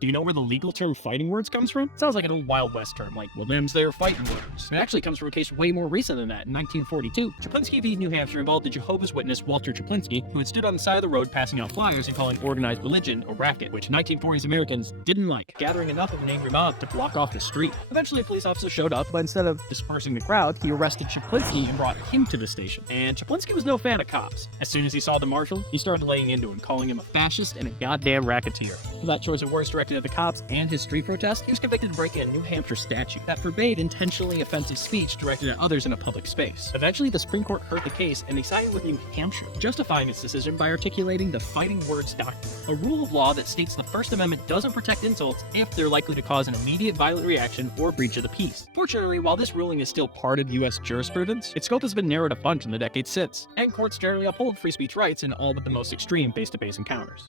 Do you know where the legal term fighting words comes from? Sounds like an old Wild West term, like, well, them's their fighting words. It actually comes from a case way more recent than that, in 1942. Chaplinsky v. New Hampshire involved the Jehovah's Witness Walter Chaplinsky, who had stood on the side of the road passing out flyers and calling organized religion a racket, which 1940s Americans didn't like, gathering enough of an angry mob to block off the street. Eventually, a police officer showed up, but instead of dispersing the crowd, he arrested Chaplinsky and brought him to the station. And Chaplinsky was no fan of cops. As soon as he saw the marshal, he started laying into him, calling him a fascist and a goddamn racketeer. For that choice of words directed at the cops and his street protest, he was convicted of breaking a New Hampshire statute that forbade intentionally offensive speech directed at others in a public space. Eventually, the Supreme Court heard the case and they sided with New Hampshire, justifying its decision by articulating the fighting words doctrine, a rule of law that states the First Amendment doesn't protect insults if they're likely to cause an immediate violent reaction or breach of the peace. Fortunately, while this ruling is still part of U.S. jurisprudence, its scope has been narrowed a bunch in the decades since, and courts generally uphold free speech rights in all but the most extreme face-to-face encounters.